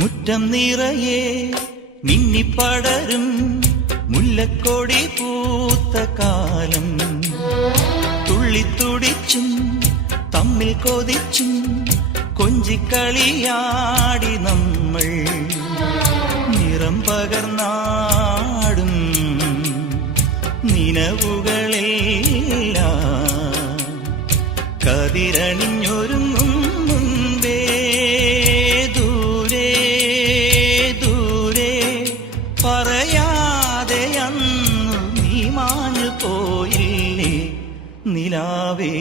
മുറ്റം നിറയെ മിന്നിപ്പടരും മുല്ലക്കൊടി പൂത്ത കാലം. തുള്ളിത്തുടിച്ചും തമ്മിൽ കൊതിച്ചും കൊഞ്ചിക്കളിയാടി നമ്മൾ. നിറം പകർന്നാടും നിനവുകളെല്ലാം കതിരണിഞ്ഞൊരുങ്ങും മുൻപേ ദൂരെ ദൂരെ പറയാതെ അന്നു നീ മാഞ്ഞു പോയില്ലേ നിലാവേ.